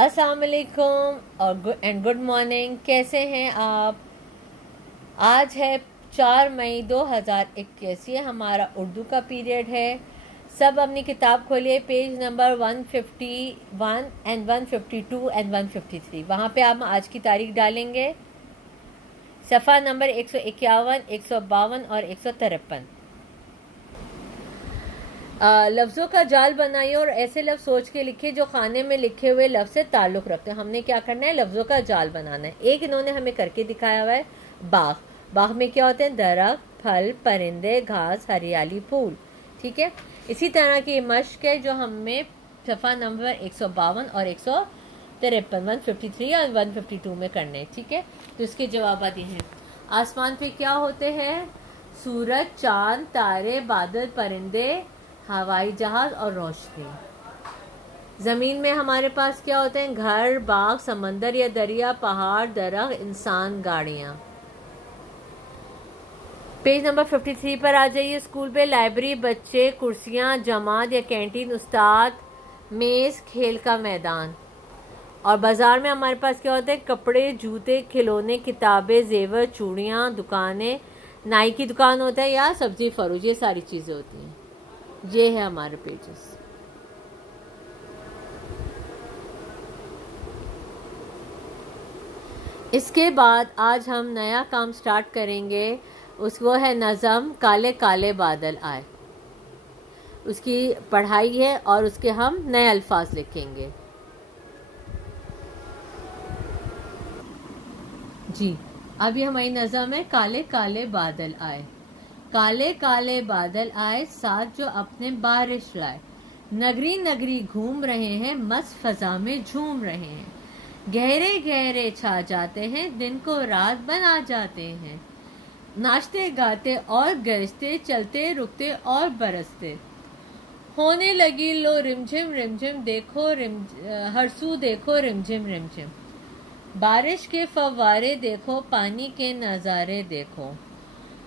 अस्सलाम वालेकुम और गुड मॉर्निंग। कैसे हैं आप? आज है 4 मई 2021। ये हमारा उर्दू का पीरियड है। सब अपनी किताब खोलिए, पेज नंबर 151 एंड 152 एंड 153। वहाँ पे आप आज की तारीख डालेंगे। सफ़ा नंबर 151, 152 और 153। लफ्ज़ों का जाल बनाइए और ऐसे लफ्ज़ सोच के लिखिए जो खाने में लिखे हुए लफ्ज़ से ताल्लुक़ रखते हैं। हमने क्या करना है, लफ्ज़ों का जाल बनाना है। एक इन्होंने हमें करके दिखाया हुआ है बाग। बाग में क्या होते हैं? दरख्त, फल, परिंदे, घास, हरियाली, फूल। ठीक है, इसी तरह की मश्क है जो हमें सफ़ा नंबर 152 और 153, 153 और 152 में करने हैं। ठीक है, तो इसके जवाब दिए हैं। आसमान पे क्या होते हैं? सूरज, चांद, तारे, बादल, परिंदे, हवाई जहाज और रोशनी। जमीन में हमारे पास क्या होते हैं? घर, बाग, समंदर या दरिया, पहाड़, दरख्त, इंसान, गाड़ियां। पेज नंबर 53 पर आ जाइए। स्कूल पे लाइब्रेरी, बच्चे, कुर्सियां, जमात या कैंटीन, उस्ताद, मेज, खेल का मैदान। और बाजार में हमारे पास क्या होते हैं? कपड़े, जूते, खिलौने, किताबें, जेवर, चूड़ियां, दुकानें, नाई की दुकान होता है या सब्जी फरोश, ये सारी चीजें होती हैं। ये है हमारे पेजेस। इसके बाद आज हम नया काम स्टार्ट करेंगे। उसको है नज़म काले काले बादल आए। उसकी पढ़ाई है और उसके हम नए अल्फाज लिखेंगे। जी, अभी हमारी नज़म है काले काले बादल आए। काले काले बादल आए, साथ जो अपने बारिश लाए। नगरी नगरी घूम रहे हैं, मस्त फजा में झूम रहे हैं। गहरे गहरे छा जाते हैं, दिन को रात बना जाते हैं। नाचते गाते और गरजते, चलते रुकते और बरसते। होने लगी लो रिमझिम रिमझिम, देखो हर सू देखो रिमझिम रिमझिम। बारिश के फव्वारे देखो, पानी के नज़ारे देखो।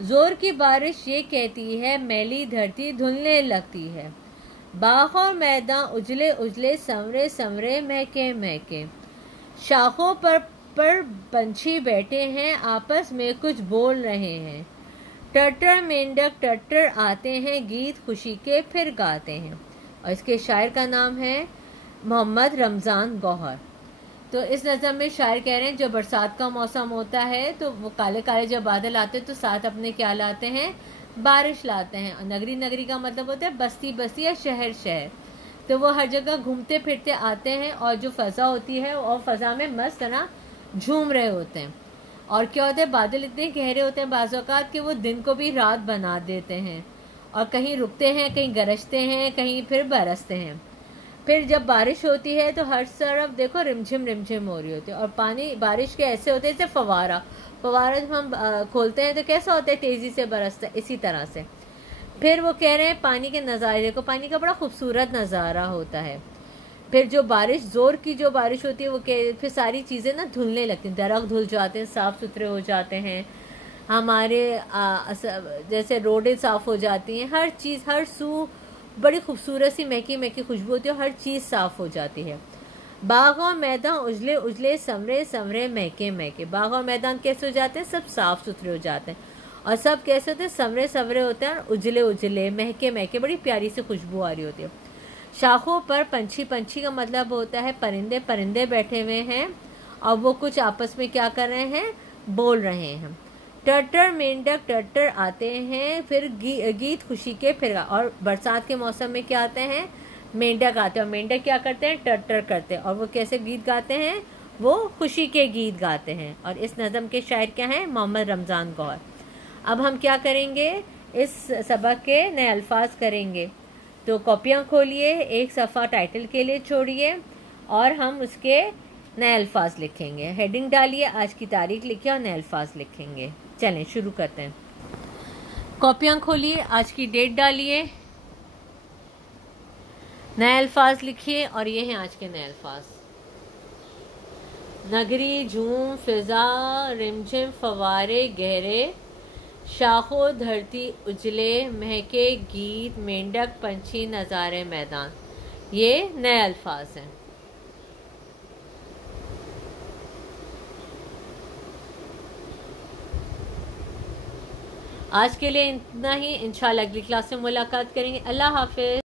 जोर की बारिश ये कहती है, मैली धरती धुलने लगती है। बाग और मैदान उजले उजले, संवरे संवरे, महके महके। शाखों पर पंछी बैठे हैं, आपस में कुछ बोल रहे हैं। टटर मेंढक टटर आते हैं, गीत खुशी के फिर गाते हैं। और इसके शायर का नाम है मोहम्मद रमज़ान गौहर। तो इस नज़म में शायर कह रहे हैं जब बरसात का मौसम होता है तो वो काले काले जब बादल आते हैं तो साथ अपने क्या लाते हैं? बारिश लाते हैं। और नगरी नगरी का मतलब होता है बस्ती बस्ती या शहर शहर। तो वो हर जगह घूमते फिरते आते हैं और जो फ़ज़ा होती है और फ़ज़ा में मस्त ना झूम रहे होते हैं। और क्या होता है? बादल इतने गहरे होते हैं बाज़ औक़ात कि वो दिन को भी रात बना देते हैं। और कहीं रुकते हैं, कहीं गरजते हैं, कहीं फिर बरसते हैं। फिर जब बारिश होती है तो हर तरफ देखो रिमझिम रिमझिम हो रही होती है। और पानी बारिश के ऐसे होते हैं जैसे फवारा जब हम खोलते हैं तो कैसा होता है? तेज़ी से बरसता है। इसी तरह से फिर वो कह रहे हैं पानी के नज़ारे देखो। पानी का बड़ा खूबसूरत नज़ारा होता है। फिर जो बारिश, ज़ोर की जो बारिश होती है वो फिर सारी चीज़ें ना धुलने लगती हैं। दरख्त धुल जाते हैं, साफ़ सुथरे हो जाते हैं। हमारे जैसे रोडें साफ़ हो जाती हैं। हर चीज़, हर सू बड़ी खूबसूरत सी महकी महकी खुशबू होती है। हर चीज़ साफ़ हो जाती है। बाग और मैदान उजले उजले, संवरे संवरे, महके महके। बाग और मैदान कैसे हो जाते हैं? सब साफ़ सुथरे हो जाते हैं। और सब कैसे होते हैं? संवरे संवरे होते हैं और उजले उजले, महके महके, बड़ी प्यारी सी खुशबू आ रही होती है। शाखों पर पंछी, पंछी का मतलब होता है परिंदे, परिंदे बैठे हुए हैं और वो कुछ आपस में क्या कर रहे हैं? बोल रहे हैं। टटर मेंढक टटर आते हैं, फिर गीत खुशी के फिर। और बरसात के मौसम में क्या आते हैं? मेंढक आते हैं। और मेंढक क्या करते हैं? टटर करते हैं। और वो कैसे गीत गाते हैं? वो खुशी के गीत गाते हैं। और इस नज़म के शायर क्या हैं? मोहम्मद रमज़ान गौहर। अब हम क्या करेंगे? इस सबक के नए अल्फाज करेंगे। तो कॉपियाँ खोलिए, एक सफ़ा टाइटल के लिए छोड़िए और हम उसके नए अल्फाज लिखेंगे। हेडिंग डालिए, आज की तारीख लिखिए और नए अल्फाज लिखेंगे। चलें शुरू करते हैं। कॉपियाँ खोलिए, आज की डेट डालिए, नए अल्फाज लिखिए और ये हैं आज के नए अल्फाज। नगरी, झूम, फिजा, रिमझिम, फवारे, गहरे, शाखों, धरती, उजले, महके, गीत, मेंढक, पंछी, नज़ारे, मैदान। ये नए अल्फाज हैं। आज के लिए इतना ही, इंशाल्लाह अगली क्लास में मुलाकात करेंगे। अल्लाह हाफिज।